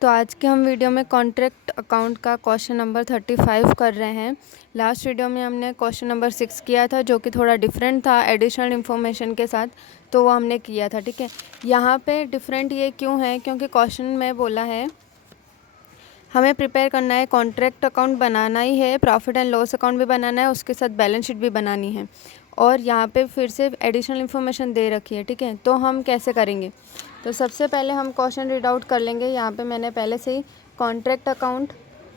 तो आज के हम वीडियो में कॉन्ट्रैक्ट अकाउंट का क्वेश्चन नंबर 35 कर रहे हैं। लास्ट वीडियो में हमने क्वेश्चन नंबर 6 किया था जो कि थोड़ा डिफरेंट था एडिशनल इन्फॉर्मेशन के साथ, तो वो हमने किया था। ठीक है, यहाँ पे डिफरेंट ये क्यों है, क्योंकि क्वेश्चन में बोला है हमें प्रिपेयर करना है, कॉन्ट्रैक्ट अकाउंट बनाना ही है, प्रॉफिट एंड लॉस अकाउंट भी बनाना है, उसके साथ बैलेंस शीट भी बनानी है, और यहाँ पे फिर से एडिशनल इन्फॉर्मेशन दे रखी है। ठीक है, तो हम कैसे करेंगे? तो सबसे पहले हम क्वेश्चन रीड आउट कर लेंगे। यहाँ पे मैंने पहले से ही contract account,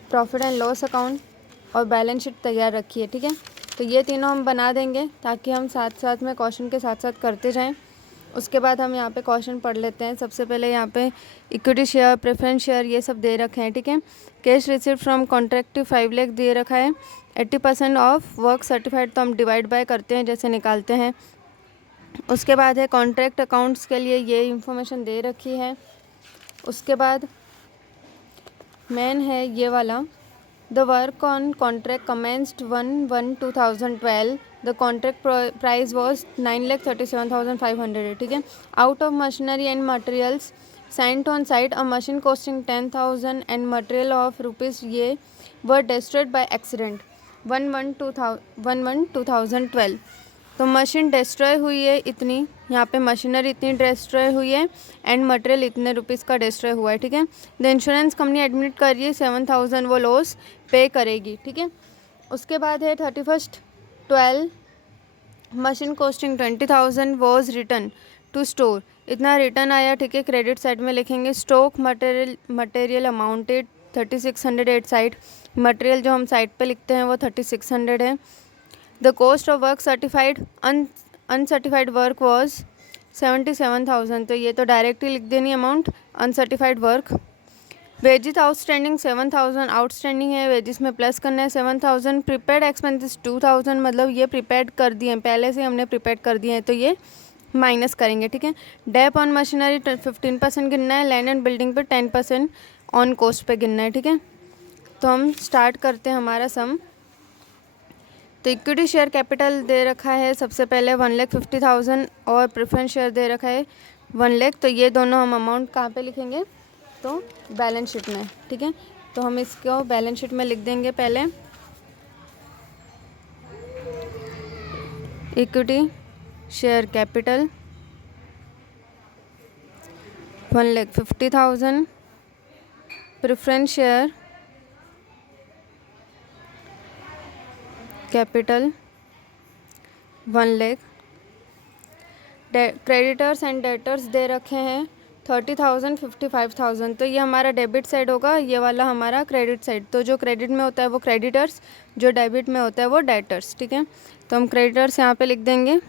profit and loss account और बैलेंस शीट तैयार रखी है। ठीक है, तो ये तीनों हम बना देंगे ताकि हम साथ साथ में क्वेश्चन के साथ साथ करते जाएं। उसके बाद हम यहाँ पे क्वेश्चन पढ़ लेते हैं। सबसे पहले यहाँ पे इक्विटी शेयर, प्रेफरेंस शेयर ये सब दे रखे हैं। ठीक है, cash received from contract 5 lakh दे रखा है। 80% ऑफ वर्क सर्टिफाइड, तो हम डिवाइड बाय करते हैं, जैसे निकालते हैं। उसके बाद है कॉन्ट्रैक्ट अकाउंट्स के लिए ये इंफॉर्मेशन दे रखी है। उसके बाद मेन है ये वाला, the work on contract commenced 1/1/2012, the contract price was 9,37,500। ठीक है, out of machinery and materials signed on site a machine costing 10,000 and material of rupees ये वर डिस्ट्रॉयड बाय एक्सीडेंट 1/1/2012। तो मशीन डिस्ट्रॉय हुई है इतनी, यहाँ पे मशीनरी इतनी डिस्ट्रॉय हुई है एंड मटेरियल इतने रुपीज़ का डिस्ट्रॉय हुआ है। ठीक है, द इंश्योरेंस कंपनी एडमिट कर रही है 7,000 वो लॉस पे करेगी। ठीक है, उसके बाद है 31/12 machine costing 20,000 was return to store, इतना रिटर्न आया। ठीक है, क्रेडिट साइड में लिखेंगे stock material amounted 3600 at site, material जो हम साइड पे लिखते हैं वो 3600 है। The cost of work certified uncertified work was 77,000, तो ये तो डायरेक्टली लिख देनी amount uncertified work. Wages outstanding 7,000 outstanding है, वेजिस में प्लस करना है 7,000। प्रिपेड एक्सपेंसेस 2,000, मतलब ये प्रिपेड कर दिए हैं, पहले से हमने प्रिपेड कर दिए हैं, तो ये माइनस करेंगे। ठीक है, डेप ऑन मशीनरी 15% गिनना है, लैंड एंड बिल्डिंग पे 10% ऑन कॉस्ट पे गिनना है। ठीक है, तो हम स्टार्ट करते हैं हमारा सम। तो इक्विटी शेयर कैपिटल दे रखा है सबसे पहले 1,50,000 और प्रेफरेंस शेयर दे रखा है 1 लाख। तो ये दोनों हम अमाउंट कहाँ पे लिखेंगे? तो बैलेंस शीट में। ठीक है, तो हम इसको बैलेंस शीट में लिख देंगे पहले। Equity share capital 1,50,000, preference share capital 1 lakh. Creditors and debtors दे रखे हैं 30,000 55,000, तो ये हमारा डेबिट साइड होगा, ये वाला हमारा क्रेडिट साइड। तो जो क्रेडिट में होता है वो क्रेडिटर्स, जो डेबिट में होता है वो डेटर्स। ठीक है, तो हम क्रेडिटर्स यहाँ पे लिख देंगे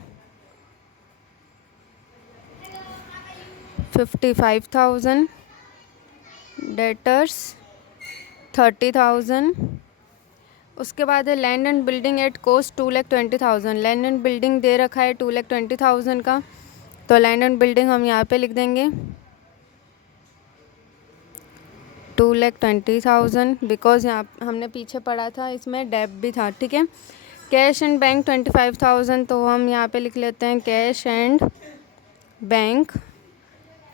55,000, डेटर्स 30,000। उसके बाद है land and building at cost 2,20,000, land and building दे रखा है 2,20,000 का, तो लैंड एंड बिल्डिंग हम यहाँ पे लिख देंगे 2,20,000, बिकॉज यहाँ हमने पीछे पढ़ा था इसमें डेप भी था। ठीक है, कैश एंड बैंक 25,000, तो हम यहाँ पे लिख लेते हैं cash and bank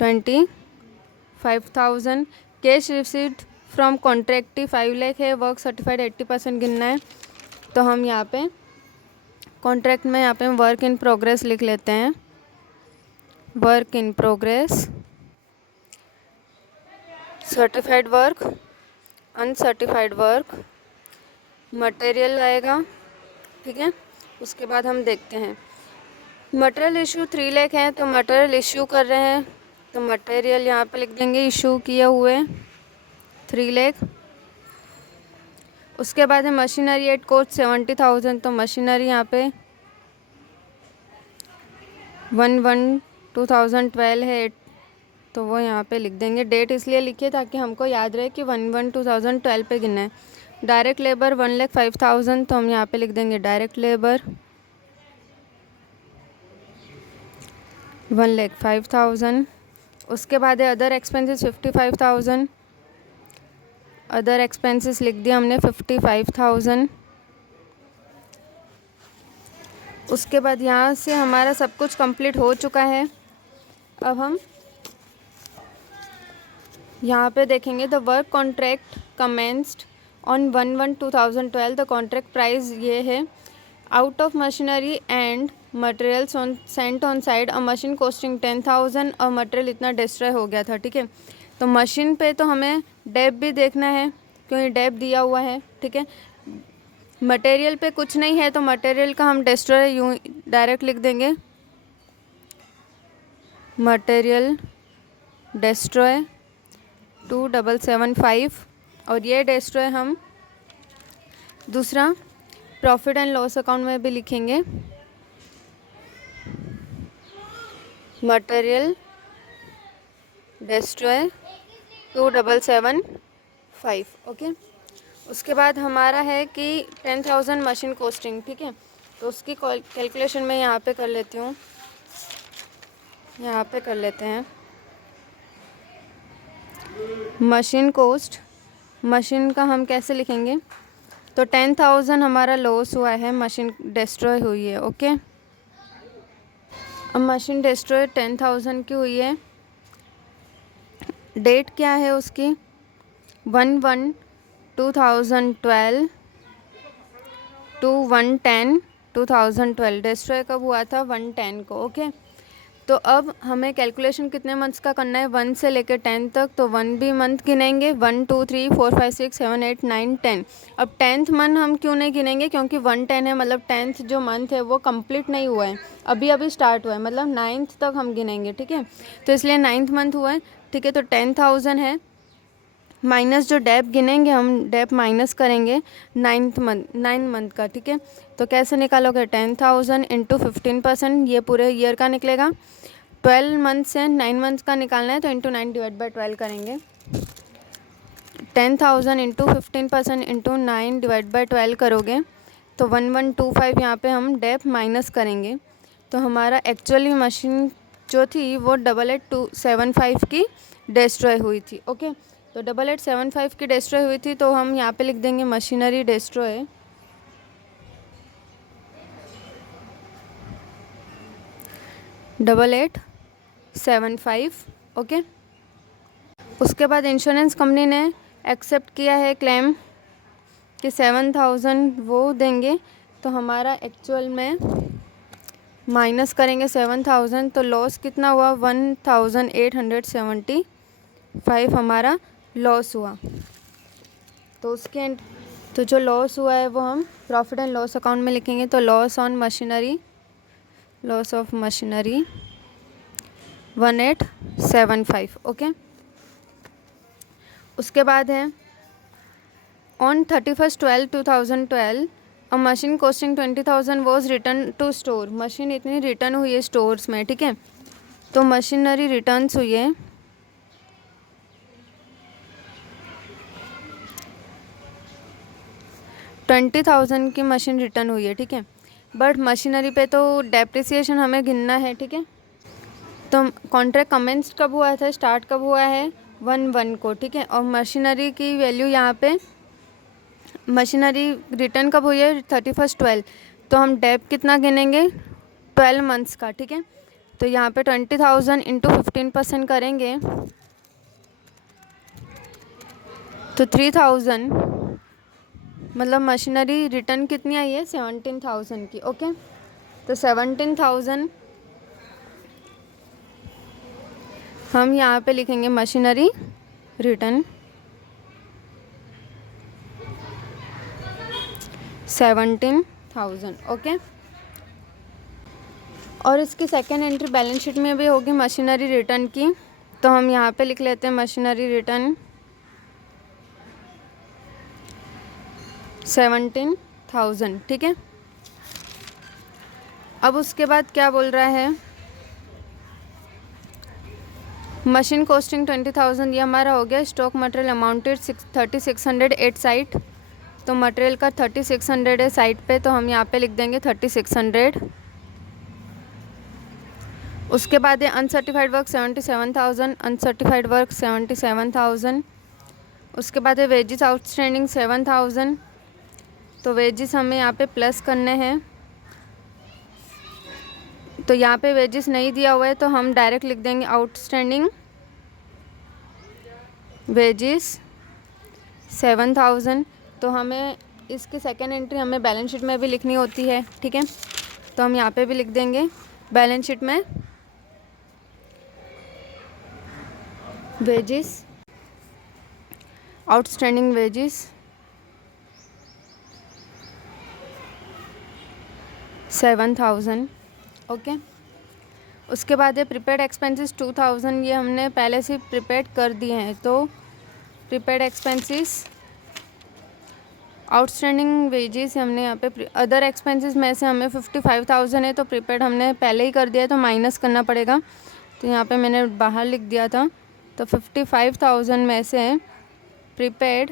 25,000। Cash received from contractee 5 lakh है, वर्क सर्टिफाइड 80% गिनना है, तो हम यहाँ पे कॉन्ट्रैक्ट में यहाँ पे वर्क इन प्रोग्रेस लिख लेते हैं, work in progress, certified work, uncertified work, material आएगा। ठीक है, उसके बाद हम देखते हैं मटेरियल इशू 3 लाख है, तो मटेरियल इशू कर रहे हैं, तो मटेरियल यहाँ पे लिख देंगे इशू किए हुए 3 लाख। उसके बाद है मशीनरी एट कॉस्ट 70,000, तो मशीनरी यहाँ पे 1/1/2012 है, तो वो यहाँ पे लिख देंगे। डेट इसलिए लिखिए ताकि हमको याद रहे कि 1/1/2012 पे गिनना है। डायरेक्ट लेबर 1,05,000, तो हम यहाँ पे लिख देंगे डायरेक्ट लेबर 1,05,000। उसके बाद है अदर एक्सपेंसेस 55,000, अदर एक्सपेंसेस लिख दिया हमने 55,000। उसके बाद यहाँ से हमारा सब कुछ कंप्लीट हो चुका है। अब हम यहाँ पे देखेंगे the work contract commenced on 1/1/2012। The contract price ये है। Out of machinery and materials on Saint on side a machine costing 10,000 और मटेरियल इतना डिस्ट्रॉय हो गया था। ठीक है, तो मशीन पे तो हमें डेप भी देखना है क्योंकि डेप दिया हुआ है। ठीक है, मटेरियल पे कुछ नहीं है तो मटेरियल का हम डिस्ट्रॉय यूँ डायरेक्ट लिख देंगे, मटेरियल डिस्ट्रॉय 2775। और ये डिस्ट्रॉय हम दूसरा प्रॉफिट एंड लॉस अकाउंट में भी लिखेंगे, मटेरियल डिस्ट्रॉय 2775। ओके, उसके बाद हमारा है कि 10,000 मशीन कॉस्टिंग। ठीक है, तो उसकी कैलकुलेशन मैं यहाँ पे कर लेती हूँ, यहाँ पे कर लेते हैं। मशीन कॉस्ट, मशीन का हम कैसे लिखेंगे, तो 10,000 हमारा लॉस हुआ है, मशीन डिस्ट्रॉय हुई है। ओके, अब मशीन डिस्ट्रॉय 10,000 की हुई है। डेट क्या है उसकी, 1/1/2012 to 1/10/2012। डिस्ट्रॉय कब हुआ था, 1/10 को। ओके, तो अब हमें कैलकुलेशन कितने मंथ्स का करना है, 1 से लेकर 10 तक। तो 1 भी मंथ गिनेंगे, 1 2 3 4 5 6 7 8 9 10। अब 10th मंथ हम क्यों नहीं गिनेंगे, क्योंकि 1/10 है, मतलब 10th जो मंथ है वो कंप्लीट नहीं हुआ है, अभी अभी स्टार्ट हुआ है, मतलब 9th तक हम गिनेंगे। ठीक है, तो इसलिए 9th मंथ हुआ है। ठीक है, तो 10,000 है, माइनस जो डेप गिनेंगे हम, डेप माइनस करेंगे 9 मंथ का। ठीक है, तो कैसे निकालोगे, 10,000 इंटू 15%, ये पूरे ईयर का निकलेगा। 12 मंथ से 9 मंथ का निकालना है तो इंटू 9 डिवाइड बाई 12 करेंगे। 10,000 इंटू 15% इंटू 9 डिवाइड बाई 12 करोगे तो 1125 यहाँ पे हम डेप माइनस करेंगे। तो हमारा एक्चुअली मशीन जो थी वो 88,275 की डिस्ट्रॉय हुई थी। ओके, तो 8875 की डिस्ट्रॉय हुई थी, तो हम यहाँ पे लिख देंगे मशीनरी डिस्ट्रॉय 8875। ओके, उसके बाद इंश्योरेंस कंपनी ने एक्सेप्ट किया है क्लेम कि 7,000 वो देंगे, तो हमारा एक्चुअल में माइनस करेंगे 7,000, तो लॉस कितना हुआ, 1,875 हमारा लॉस हुआ। तो उसके तो जो लॉस हुआ है वो हम प्रॉफिट एंड लॉस अकाउंट में लिखेंगे। तो loss on machinery, loss of machinery 1875। Okay, उसके बाद है on 31/12/2012 a machine costing 20,000 was return to store. Machine इतनी रिटर्न हुई है स्टोर्स में। ठीक है, तो मशीनरी रिटर्न्स हुई है 20,000 की मशीन रिटर्न हुई है। ठीक है, बट मशीनरी पे तो डेप्रिसिएशन हमें गिनना है। ठीक है, तो कॉन्ट्रैक्ट कमेंस कब हुआ था, स्टार्ट कब हुआ है, 1/1 को। ठीक है, और मशीनरी की वैल्यू यहाँ पे, मशीनरी रिटर्न कब हुई है, 31/12, तो हम डेप कितना गिनेंगे, 12 मंथ्स का। ठीक है, तो यहाँ पे 20,000 इंटू 15% करेंगे तो 3,000, मतलब मशीनरी रिटर्न कितनी आई है, 17,000 की। ओके, तो 17,000 हम यहाँ पे लिखेंगे मशीनरी रिटर्न 17,000। ओके, और इसकी सेकेंड एंट्री बैलेंस शीट में भी होगी मशीनरी रिटर्न की, तो हम यहाँ पे लिख लेते हैं मशीनरी रिटर्न 17,000। ठीक है, अब उसके बाद क्या बोल रहा है, मशीन कॉस्टिंग 20,000 ये हमारा हो गया। Stock material amounted 3600 at site, तो मटेरियल का 3600 है साइट पे, तो हम यहाँ पे लिख देंगे 3600। उसके बाद है अनसर्टिफाइड वर्क 77,000, अनसर्टिफाइड वर्क 77,000। उसके बाद है वेजेस आउटस्टैंडिंग 7,000, तो वेजेस हमें यहाँ पे प्लस करने हैं, तो यहाँ पे वेजेस नहीं दिया हुआ है तो हम डायरेक्ट लिख देंगे आउटस्टैंडिंग वेजिस 7,000। तो हमें इसकी सेकेंड एंट्री हमें बैलेंस शीट में भी लिखनी होती है, ठीक है। तो हम यहाँ पे भी लिख देंगे बैलेंस शीट में वेजिस, आउटस्टैंडिंग वेजिस 7,000, ओके। उसके बाद है प्रीपेड एक्सपेंसेस 2,000, ये हमने पहले से प्रीपेड कर दिए हैं। तो प्रीपेड एक्सपेंसेस, आउटस्टैंडिंग वेजेस हमने यहाँ पे अदर एक्सपेंसेस में से हमें 55,000 है, तो प्रीपेड हमने पहले ही कर दिया है तो माइनस करना पड़ेगा। तो यहाँ पे मैंने बाहर लिख दिया था। तो 55,000 में से प्रीपेड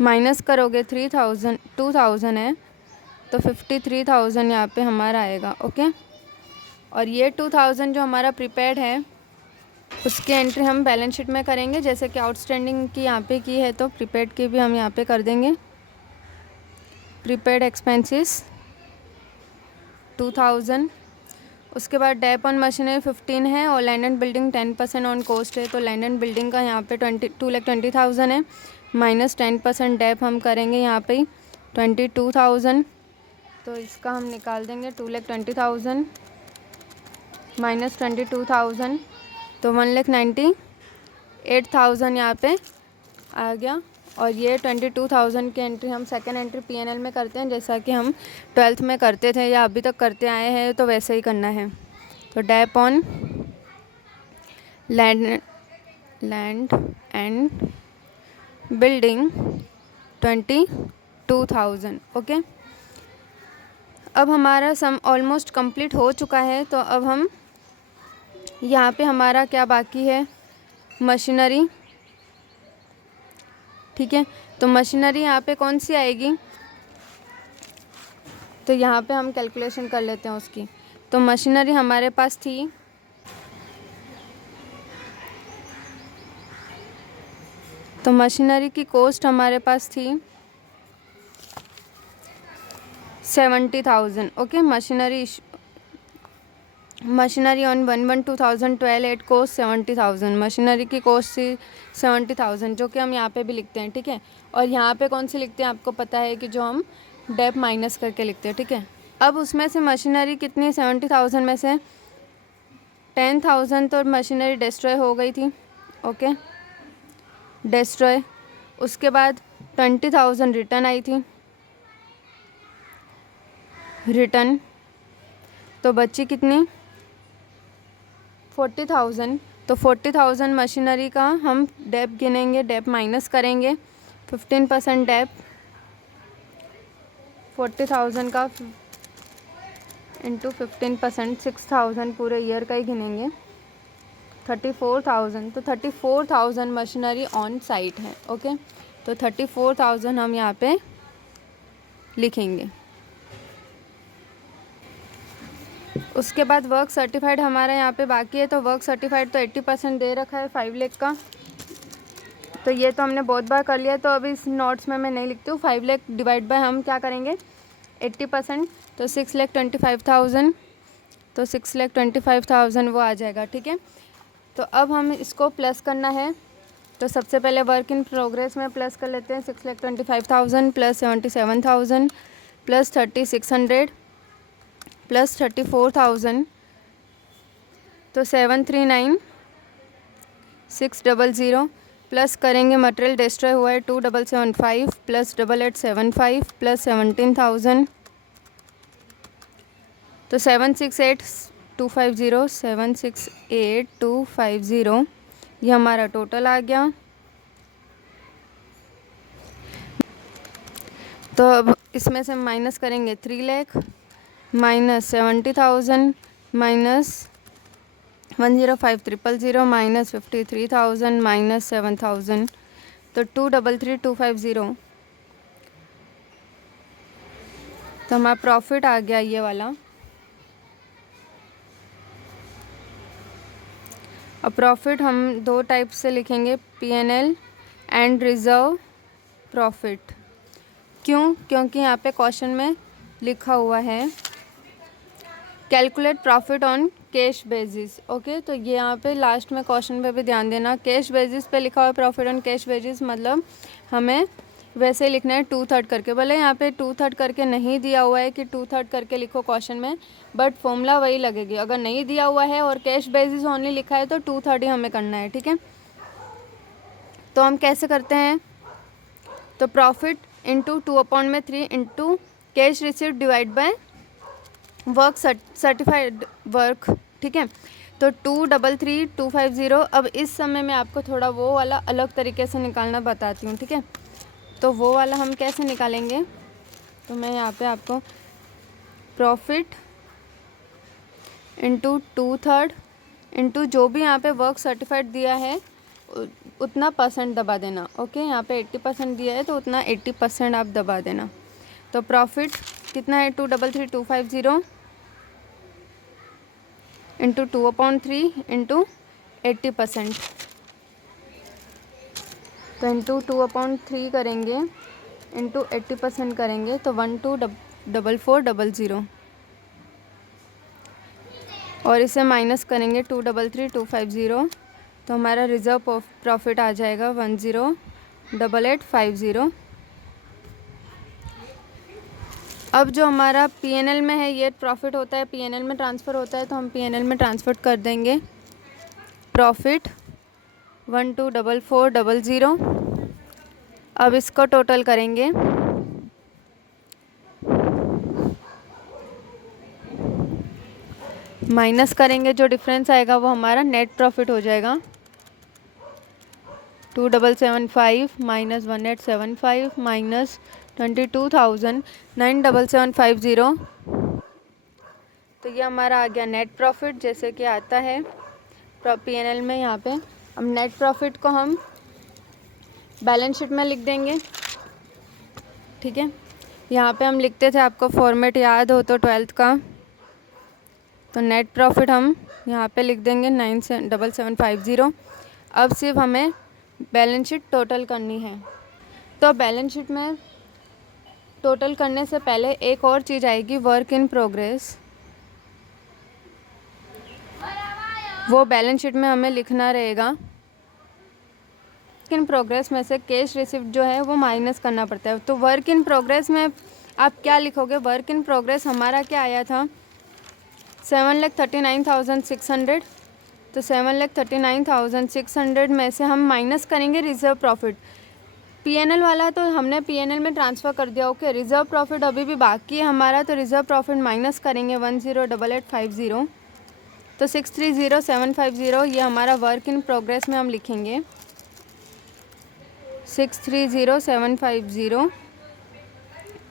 माइनस करोगे 2,000 है, तो 53,000 यहाँ पे हमारा आएगा, ओके। और ये 2,000 जो हमारा प्रीपेड है उसकी एंट्री हम बैलेंस शीट में करेंगे। जैसे कि आउटस्टैंडिंग की यहाँ पे की है तो प्रीपेड की भी हम यहाँ पे कर देंगे। Prepaid expenses 2,000। उसके बाद डेप ऑन मशीनरी 15 है और land and building 10% on cost है। तो लैंड एंड बिल्डिंग का यहाँ पे 2,20,000 है, माइनस 10% डेप हम करेंगे यहाँ पे 22,000। तो इसका हम निकाल देंगे 2,20,000 माइनस 22,000, तो 1,98,000 यहाँ पे आ गया। और ये 22,000 की एंट्री हम सेकेंड एंट्री P&L में करते हैं, जैसा कि हम 12th में करते थे या अभी तक करते आए हैं, तो वैसे ही करना है। तो dep on land and building 22,000, okay. अब हमारा सम ऑलमोस्ट कंप्लीट हो चुका है। तो अब हम यहाँ पे हमारा क्या बाकी है, मशीनरी, ठीक है। तो मशीनरी यहाँ पे कौन सी आएगी, तो यहाँ पे हम कैलकुलेशन कर लेते हैं उसकी। तो मशीनरी हमारे पास थी तो मशीनरी की कॉस्ट हमारे पास थी 70,000, okay. Machinery on 1/1/2012 at cost 70,000, machinery की कॉस्ट थी 70,000, जो कि हम यहाँ पे भी लिखते हैं, ठीक है। और यहाँ पे कौन सी लिखते हैं, आपको पता है कि जो हम डेप माइनस करके लिखते हैं, ठीक है। अब उसमें से मशीनरी कितनी, 70,000 में से 10,000 तो मशीनरी डिस्ट्रॉय हो गई थी, ओके, डिस्ट्रॉय। उसके बाद 20,000 रिटर्न आई थी, रिटर्न। तो बच्ची कितनी, 40,000। तो 40,000 मशीनरी का हम डेप गिनेंगे, डेप माइनस करेंगे 15% डेप 40,000 का इंटू 15%, 6,000 पूरे ईयर का ही गिनेंगे, 34,000। तो 34,000 मशीनरी ऑन साइट है, ओके। तो 34,000 हम यहाँ पे लिखेंगे। उसके बाद वर्क सर्टिफाइड हमारा यहाँ पे बाकी है। तो वर्क सर्टिफाइड तो 80% दे रखा है 5 लाख का, तो ये तो हमने बहुत बार कर लिया, तो अभी इस नोट्स में मैं नहीं लिखती हूँ। 5 लाख डिवाइड बाय हम क्या करेंगे 80%, तो 6,25,000, तो 6,25,000 वो आ जाएगा, ठीक है। तो अब हम इसको प्लस करना है। तो सबसे पहले वर्क इन प्रोग्रेस में प्लस कर लेते हैं 6,25,000 प्लस 77,000 प्लस 3,600 प्लस 34,000, तो 739,600 प्लस करेंगे मटेरियल डिस्ट्रॉय हुआ है 2,775 प्लस 8,875 प्लस 17,000, तो 768,250 768,250 ये हमारा टोटल आ गया। तो अब इसमें से माइनस करेंगे 3 lakh minus 70,000 minus 105,000 minus 53,000 minus 7,000, तो 233,250। तो हमारा प्रॉफिट आ गया ये वाला। अब प्रॉफिट हम 2 टाइप से लिखेंगे, P&L एंड रिजर्व प्रॉफिट। क्यों, क्योंकि यहाँ पे क्वेश्चन में लिखा हुआ है calculate profit on cash basis. Okay, तो ये यहाँ पे लास्ट में क्वेश्चन पे भी ध्यान देना, कैश बेसिस पे लिखा हुआ है प्रॉफिट ऑन कैश बेसिस, मतलब हमें वैसे ही लिखना है 2/3 करके। भले यहाँ पे 2/3 करके नहीं दिया हुआ है कि 2/3 करके लिखो क्वेश्चन में, बट फॉर्मूला वही लगेगी। अगर नहीं दिया हुआ है और कैश बेसिस ओनली लिखा है तो 2/3 ही हमें करना है, ठीक है। तो हम कैसे करते हैं, तो profit into 2/3 into cash received divide by work certified work, ठीक है। तो 233,250। अब इस समय मैं आपको थोड़ा वो वाला अलग तरीके से निकालना बताती हूँ, ठीक है। तो वो वाला हम कैसे निकालेंगे, तो मैं यहाँ पे आपको प्रॉफिट इंटू 2/3 इंटू जो भी यहाँ पे वर्क सर्टिफाइड दिया है उतना % दबा देना। ओके, यहाँ पे 80% दिया है तो उतना 80% आप दबा देना। तो प्रॉफिट कितना है, 233,250 इंटू 2/3 इंटू 80%। तो इंटू 2/3 करेंगे इंटू 80% करेंगे तो 124400, और इसे माइनस करेंगे 233,250, तो हमारा रिज़र्व प्रॉफिट आ जाएगा 108850। अब जो हमारा पीएनएल में है ये प्रॉफिट होता है, पीएनएल में ट्रांसफ़र होता है, तो हम पीएनएल में ट्रांसफ़र कर देंगे प्रॉफिट 124400। अब इसको टोटल करेंगे, माइनस करेंगे, जो डिफरेंस आएगा वो हमारा नेट प्रॉफिट हो जाएगा। 2775 माइनस 1875 माइनस 22,9750। तो ये हमारा आ गया नेट प्रॉफिट, जैसे कि आता है पीएनएल में यहाँ पे। अब नेट प्रॉफिट को हम बैलेंस शीट में लिख देंगे, ठीक है। यहाँ पे हम लिखते थे, आपको फॉर्मेट याद हो तो 12th का, तो नेट प्रॉफिट हम यहाँ पे लिख देंगे 9750। अब सिर्फ हमें बैलेंस शीट टोटल करनी है। तो बैलेंस शीट में टोटल करने से पहले एक और चीज़ आएगी, वर्क इन प्रोग्रेस। वो बैलेंस शीट में हमें लिखना रहेगा। वर्क इन प्रोग्रेस में से कैश रिसिप्ट जो है वो माइनस करना पड़ता है। तो वर्क इन प्रोग्रेस में आप क्या लिखोगे, वर्क इन प्रोग्रेस हमारा क्या आया था, 7,39,600। तो 7,39,600 में से हम माइनस करेंगे रिजर्व प्रॉफिट। पीएनएल वाला तो हमने पीएनएल में ट्रांसफ़र कर दिया, ओके। रिजर्व प्रॉफिट अभी भी बाकी है हमारा, तो रिजर्व प्रॉफिट माइनस करेंगे 108850। तो 630,750 ये हमारा वर्क इन प्रोग्रेस में हम लिखेंगे 630,750।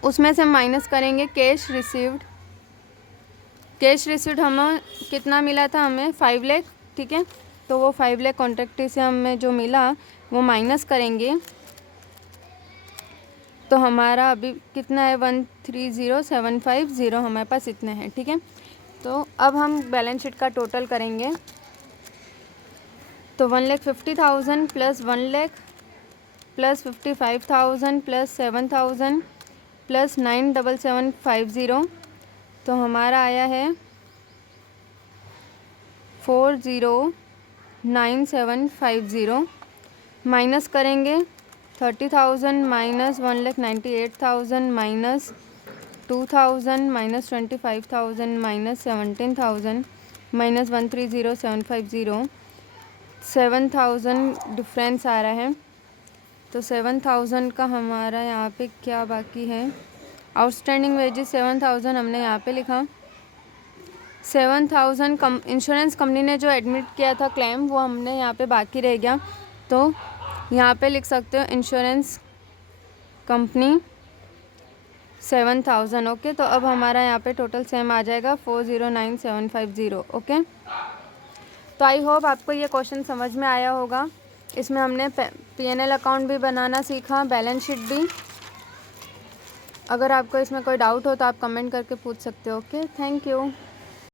उसमें से हम माइनस करेंगे कैश रिसीव्ड। कैश रिसीव्ड हमें कितना मिला था, हमें 5 लाख, ठीक है। तो वो 5 लाख कॉन्ट्रैक्ट से हमें जो मिला वो माइनस करेंगे, तो हमारा अभी कितना है 130,750 हमारे पास इतने हैं, ठीक है। तो अब हम बैलेंस शीट का टोटल करेंगे, तो 1,50,000 plus 1 lakh plus 55,000 plus 7,000 plus 97750, तो हमारा आया है 409750। माइनस करेंगे 30,000 minus 1,98,000 minus 2,000 minus 25,000 minus 17,000 minus 130,750, 7,000 difference आ रहा है। तो 7,000 का हमारा यहाँ पे क्या बाकी है, आउटस्टैंडिंग वेजेस 7,000 हमने यहाँ पे लिखा। 7,000 इंश्योरेंस कंपनी ने जो एडमिट किया था क्लेम, वो हमने यहाँ पे बाकी रह गया, तो यहाँ पे लिख सकते हो इंश्योरेंस कंपनी 7,000, ओके। तो अब हमारा यहाँ पे टोटल सेम आ जाएगा 409750, ओके। तो आई होप आपको ये क्वेश्चन समझ में आया होगा। इसमें हमने पीएनएल अकाउंट भी बनाना सीखा, बैलेंस शीट भी। अगर आपको इसमें कोई डाउट हो तो आप कमेंट करके पूछ सकते हो, ओके। Thank you.